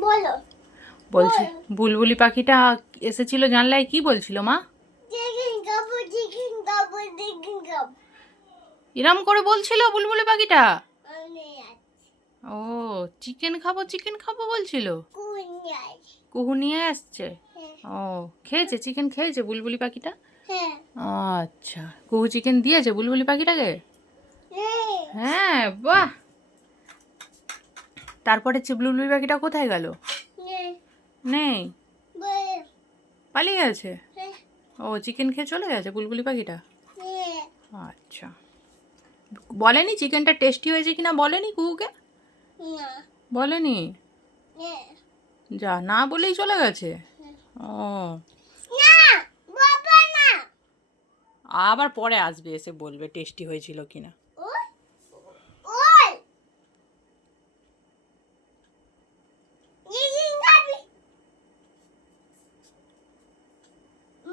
বলো। বলছি বুলবুলি পাখিটা এসেছিল জানলায়, কি বলছিল মা? চিকেন খাবো, চিকেন খাবো, চিকেন খাবো। এরম করে বলছিল বুলবুলি পাখিটা? আমি আছি। ও, চিকেন খাবো চিকেন খাবো বলছিল। কোন যাই? কুহু নিয়ে আসছে। হ্যাঁ। ও, খেয়েছে চিকেন খেয়েছে বুলবুলি পাখিটা? হ্যাঁ। আচ্ছা, কুহু চিকেন দিয়েছে বুলবুলি পাখিটাকে? হ্যাঁ। হ্যাঁ, বাহ। তারপরে বুলবুলি পাখিটা কোথায় গেল? হ্যাঁ। নেই, বলো। পালিয়ে গেছে। হ্যাঁ। ও, চিকেন খেয়ে চলে গেছে বুলবুলি পাখিটা? হ্যাঁ। আচ্ছা, বলেনি চিকেনটা টেস্টি হয়েছে কিনা? বলেনি কুহুকে? না। বলেনি? হ্যাঁ। যা, না বলেই চলে গেছে। ও, না, বাবা না। আবার পরে আসবে, এসে বলবে টেস্টি হয়েছিল কিনা।